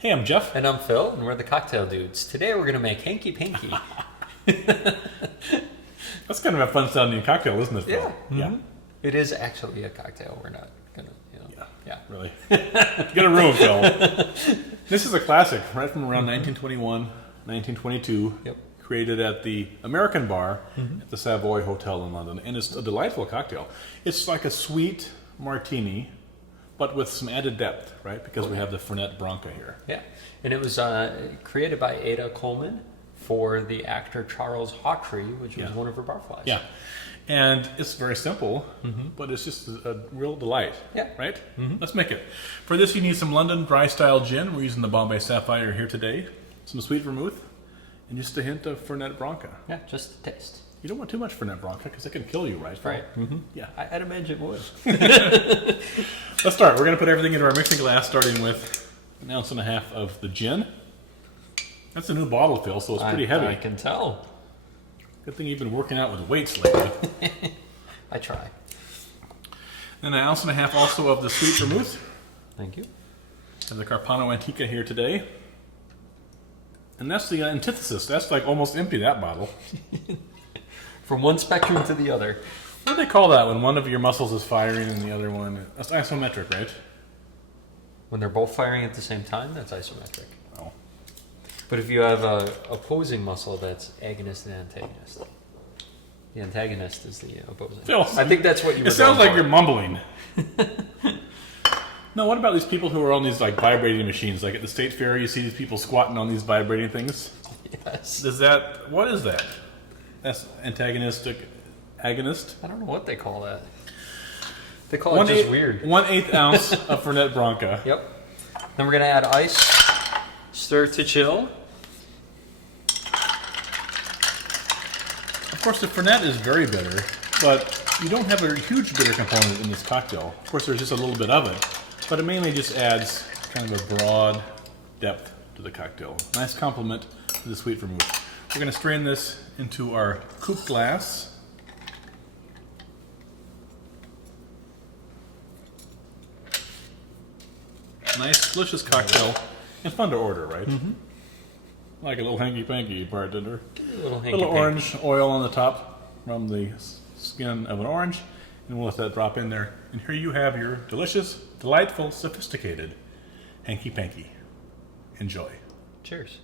Hey, I'm Jeff. And I'm Phil, and we're the Cocktail Dudes. Today we're going to make Hanky Panky. That's kind of a fun sounding cocktail, isn't it, Phil? Yeah. Yeah. Mm-hmm. It is actually a cocktail. We're not going to, Yeah. Really. Get a room, Phil. This is a classic, right from around 1921, 1922. Yep. Created at the American Bar at the Savoy Hotel in London. And it's a delightful cocktail. It's like a sweet martini, but with some added depth, right? Because we have the Fernet Branca here. Yeah. And it was created by Ada Coleman for the actor Charles Hawtrey, which was one of her barflies. Yeah. And it's very simple, but it's just a real delight. Yeah. Right? Let's make it. For this, you need some London dry style gin. We're using the Bombay Sapphire here today. Some sweet vermouth, and just a hint of Fernet Branca. Yeah, just a taste. You don't want too much Fernet Branca because it can kill you, right? Right. Yeah. I'd imagine it would. Let's start. We're going to put everything into our mixing glass, starting with 1.5 ounces of the gin. That's a new bottle, Phil, so it's pretty heavy. I can tell. Good thing you've been working out with weights lately. I try. And 1.5 ounces also of the sweet vermouth. Thank you. And the Carpano Antica here today. And that's the antithesis. That's like almost empty, that bottle. From one spectrum to the other. What do they call that when one of your muscles is firing and the other one... That's isometric, right? When they're both firing at the same time, that's isometric. Oh. But if you have a opposing muscle, that's agonist and antagonist. The antagonist is the opposing. Phil, I think that's what you were It sounds going like for. you're mumbling. No, what about these people who are on these like vibrating machines? Like at the state fair, you see these people squatting on these vibrating things. Yes. What is that? That's antagonistic, agonist. I don't know what they call that. They call it just weird. 1/8 ounce of Fernet Branca. Yep. Then we're gonna add ice. Stir to chill. Of course, the Fernet is very bitter, but you don't have a huge bitter component in this cocktail. Of course, there's just a little bit of it, but it mainly just adds kind of a broad depth to the cocktail. Nice complement to the sweet vermouth. We're going to strain this into our coupe glass. Nice, delicious cocktail, and fun to order, right? Like a little hanky-panky, bartender. A little A little orange oil on the top from the skin of an orange, and we'll let that drop in there. And here you have your delicious, delightful, sophisticated hanky-panky. Enjoy. Cheers.